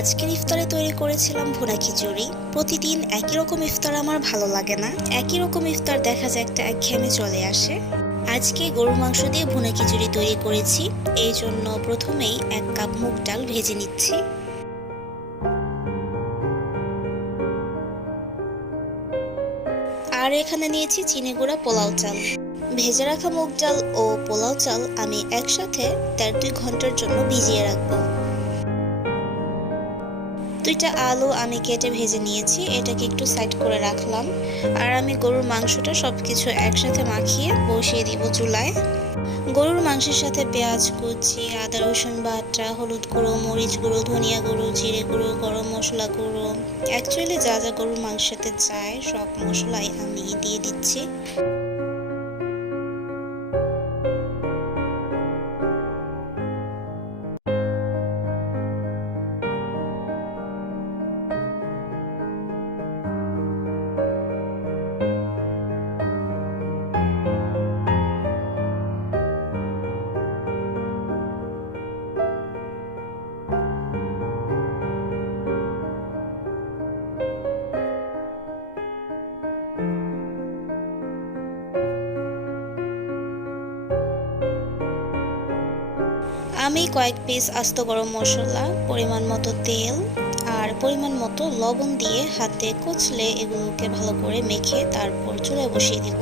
আজকের ইফতারে তৈরি করেছিলাম ভুনা খিচুড়ি। প্রতিদিন একই রকম ইফতার আমার ভালো লাগে না। একই রকম ইফতার দেখা যায় একটা একঘেয়েমি চলে আসে। আজকে গরুর মাংস দিয়ে ভুনা খিচুড়ি তৈরি করেছি। এই জন্য প্রথমেই 1 কাপ মুগ ডাল ভেজে নিচ্ছি। আর এখানে নিয়েছি চিনি গুঁড়া পোলাও চাল। ভেজে রাখা মুগ ডাল ও পোলাও চাল আমি একসাথে 1.5-2 ঘন্টার জন্য ভিজিয়ে রাখবো। 2টা আলু আমি কেটে ভেজে নিয়েছি, এটাকে একটু সাইড করে রাখলাম। আর আমি গরুর মাংসটা সবকিছু একসাথে মাখিয়ে বসিয়ে দিব চুলায়। গরুর মাংসের সাথে পেঁয়াজ কুচি, আদা রসুন বাটা, হলুদ গুঁড়ো, মরিচ গুঁড়ো, ধনিয়া গুঁড়ো, জিরে গুঁড়ো, গরম মশলা গুঁড়ো, অ্যাকচুয়ালি যা যা গরুর মাংসের সাথে যায় সব মশলাই আমি দিয়ে দিচ্ছি। আমি কয়েক পিস আস্ত গরম মশলা, পরিমাণ মতো তেল আর পরিমাণ মতো লবণ দিয়ে হাতে কুচলে এগুলোকে ভালো করে মেখে তারপর চুলায় বসিয়ে দিব।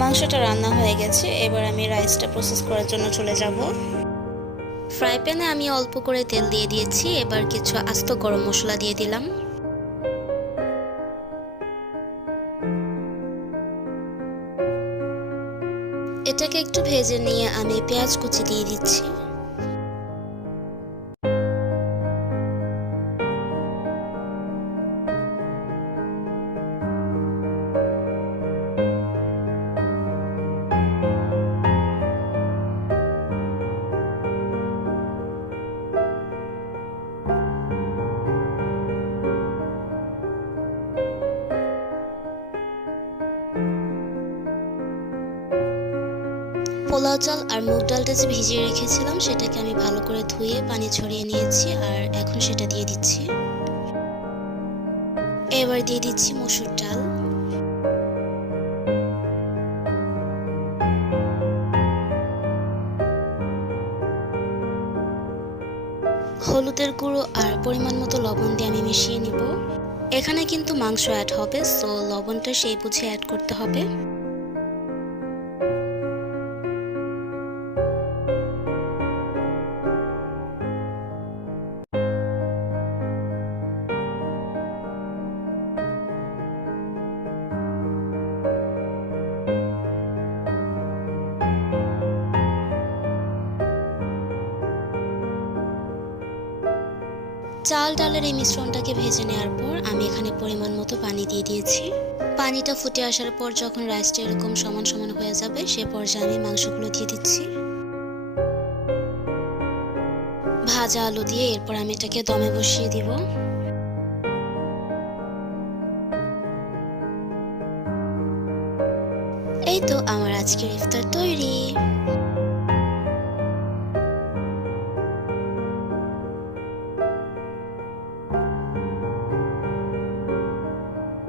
মাংসটা রান্না হয়ে গেছে, এবার আমি রাইসটা প্রসেস করার জন্য চলে যাব। ফ্রাই প্যানে আমি অল্প করে তেল দিয়ে দিয়েছি, এবার কিছু আস্ত গরম মশলা দিয়ে দিলাম। এটাকে একটু ভেজে নিয়ে আমি পেঁয়াজ কুচি দিয়ে দিচ্ছি। পোলাও চাল আর মুগ ডালটা যে ভিজিয়ে রেখেছিলাম সেটাকে আমি ভালো করে ধুয়ে পানি ছড়িয়ে নিয়েছি, আর এখন সেটা দিয়ে দিচ্ছি। এবার দিয়ে দিচ্ছি মসুর ডাল, হলুদের গুঁড়ো আর পরিমাণ মতো লবণ দিয়ে আমি মিশিয়ে নিব। এখানে কিন্তু মাংস অ্যাড হবে, সো লবণটা সেই বুঝে অ্যাড করতে হবে। চাল ডালের এই মিশ্রণটাকে ভেজে নেওয়ার পর আমি এখানে পরিমাণ মতো পানি দিয়ে দিয়েছি। পানিটা ফুটে আসার পর যখন রাইসটা এরকম সমান সমান হয়ে যাবে সে পর্যায়ে আমি মাংসগুলো দিয়ে দিচ্ছি। ভাজা আলু দিয়ে এরপর আমি এটাকে দমে বসিয়ে দিব। এই তো আমার আজকের ইফতার তৈরি।